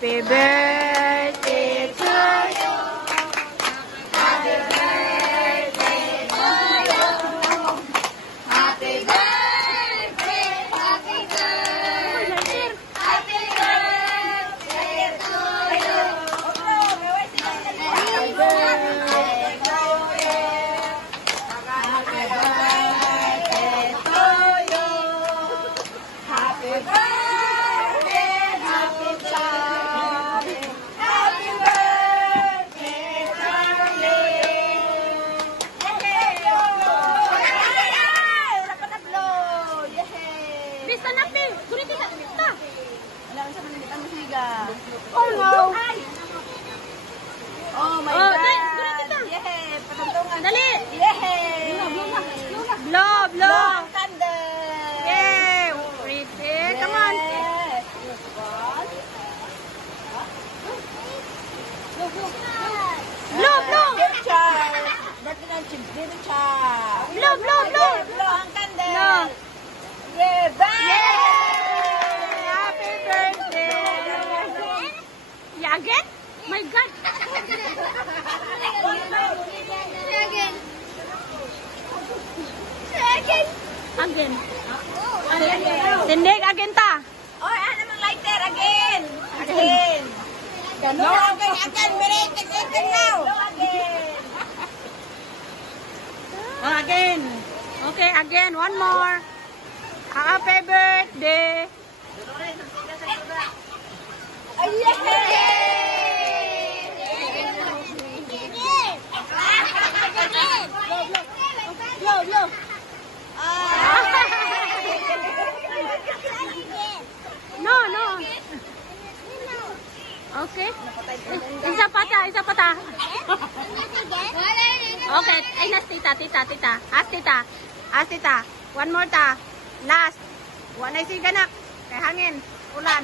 Happy birthday to you. Happy birthday to you. Happy birthday, happy birthday, happy birthday to you. Happy birthday to you. Happy birthday to you. Happy birthday, happy birthday, happy birthday to you. Bisa na, Pi. Guni kita. Bista. Wala ka sa manilitan mo siga. Oh, no. Oh my Oh, God. dance. Guni kita. Yehey. Patuntungan. Dali. Yehey. Blow, blow. Ang candle. Yay. Pretty. Come on. Yes. Blow, blow. Baby Char. Birthday ng chips. Baby Char. Blow, blow, blow. Blow ang candle. Blow. Yeah, bye. Yay. Happy birthday. Yeah, again? My God. Again. Tindig, again ta. Oy, ano namang lighter? Again. Again. No, again. Miracle now. No, again. Oh, again. Okay, again. One more. Happy birthday. Blow, blow. No, no. Okay. Isa pa ta, isa pa ta. Okay, ay nas tita, tita, tita. As tita. As tita. One more ta. Last. One ay si ganak. Kay hangin. Ulan.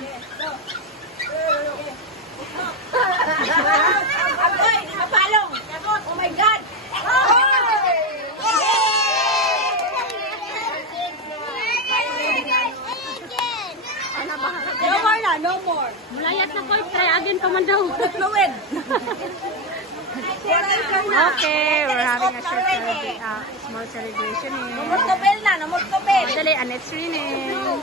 Agoy, nakapalong. Oh my God. Ano ba? No more na, no more. Mulayat na ko. Try again pa man daw. Fluid. Okay, we're having a short small celebration No eh. more tobel na, no more tobel. Dali, Annette's rin eh.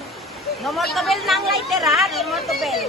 No more tobel na ang lighter ha, no more tobel.